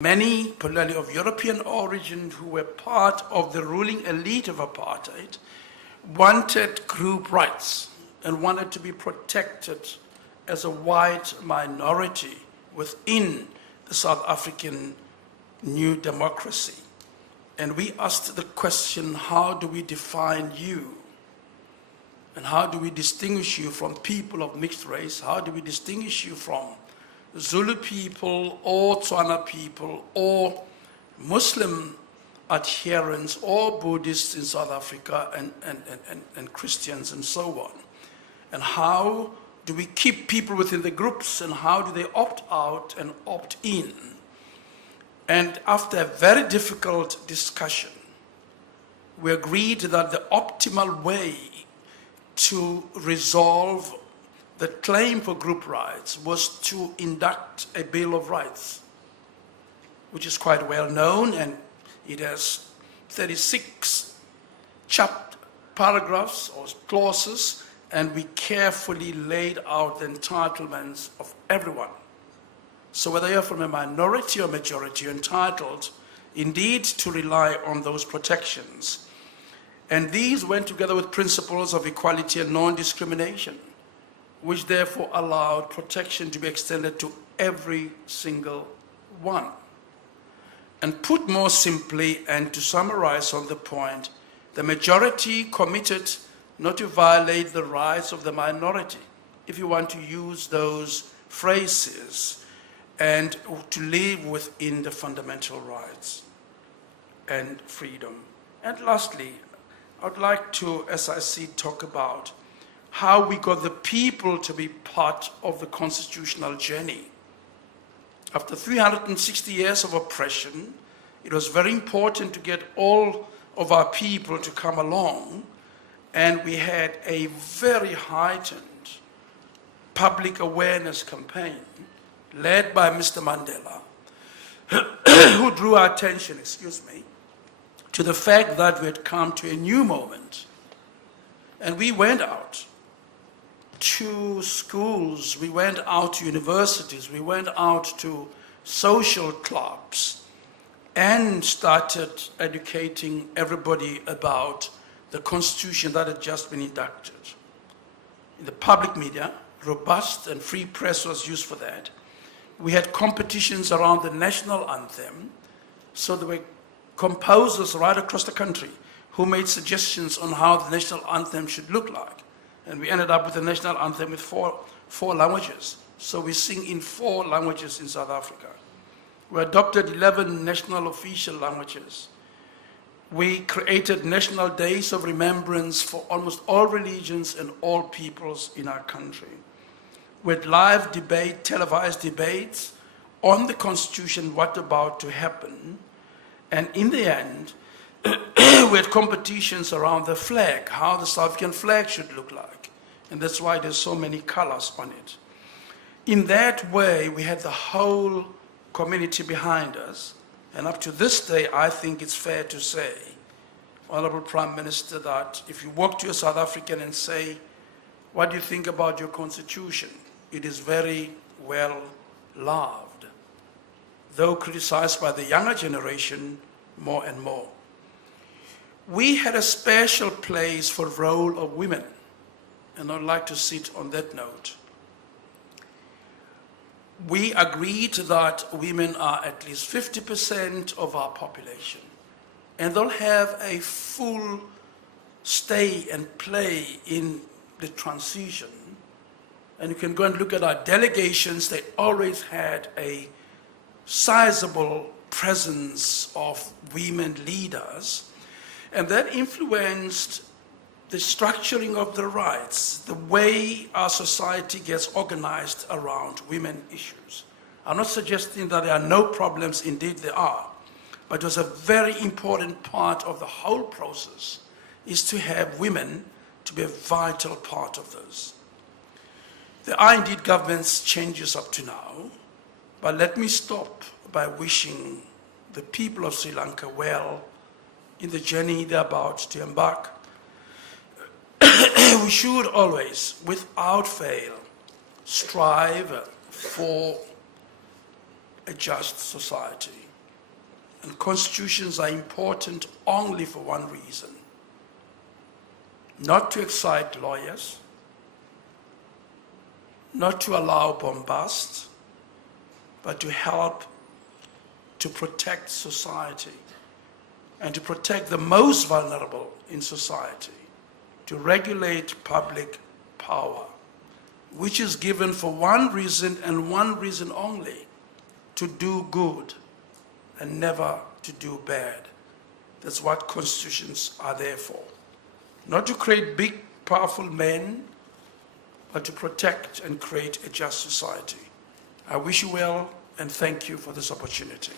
Many, particularly of European origin, who were part of the ruling elite of apartheid, wanted group rights and wanted to be protected as a white minority within the South African new democracy. And we asked the question, how do we define you? And how do we distinguish you from people of mixed race? How do we distinguish you from Zulu people or Tswana people or Muslim adherents or Buddhists in South Africa and Christians and so on? And how do we keep people within the groups, and how do they opt out and opt in? And after a very difficult discussion, we agreed that the optimal way to resolve the claim for group rights was to induct a Bill of Rights, which is quite well known, and it has 36 paragraphs or clauses, and we carefully laid out the entitlements of everyone. So whether you're from a minority or majority, you're entitled indeed to rely on those protections. And these went together with principles of equality and non-discrimination, which therefore allowed protection to be extended to every single one. And put more simply, and to summarize on the point, the majority committed not to violate the rights of the minority, if you want to use those phrases, and to live within the fundamental rights and freedom. And lastly, I'd like to, as I see, talk about how we got the people to be part of the constitutional journey. After 360 years of oppression, it was very important to get all of our people to come along, and we had a very heightened public awareness campaign led by Mr. Mandela, who drew our attention, to the fact that we had come to a new moment. And we went out to schools, we went out to universities, we went out to social clubs and started educating everybody about the Constitution that had just been inducted. In the public media, robust and free press was used for that. We had competitions around the national anthem, so there were composers right across the country who made suggestions on how the national anthem should look like. And we ended up with a national anthem with four languages. So we sing in 4 languages in South Africa. We adopted 11 national official languages. We created national days of remembrance for almost all religions and all peoples in our country, with live debate, televised debates on the Constitution, what about to happen. And in the end, we had competitions around the flag, how the South African flag should look like. And that's why there's so many colors on it. In that way, we had the whole community behind us. And up to this day, I think it's fair to say, Honorable Prime Minister, that if you walk to a South African and say, what do you think about your Constitution? It is very well loved, though criticized by the younger generation more and more. We had a special place for the role of women, and I'd like to sit on that note. We agreed that women are at least 50% of our population, and they'll have a full stay and play in the transition. And you can go and look at our delegations, they always had a sizable presence of women leaders, and that influenced the structuring of the rights, the way our society gets organized around women issues. I'm not suggesting that there are no problems, indeed there are, but it was a very important part of the whole process is to have women to be a vital part of this. There are indeed government's changes up to now, but let me stop by wishing the people of Sri Lanka well in the journey they're about to embark. We should always, without fail, strive for a just society. And constitutions are important only for one reason: not to excite lawyers, not to allow bombast, but to help to protect society and to protect the most vulnerable in society, to regulate public power, which is given for one reason and one reason only: to do good and never to do bad. That's what constitutions are there for. Not to create big, powerful men, but to protect and create a just society. I wish you well and thank you for this opportunity.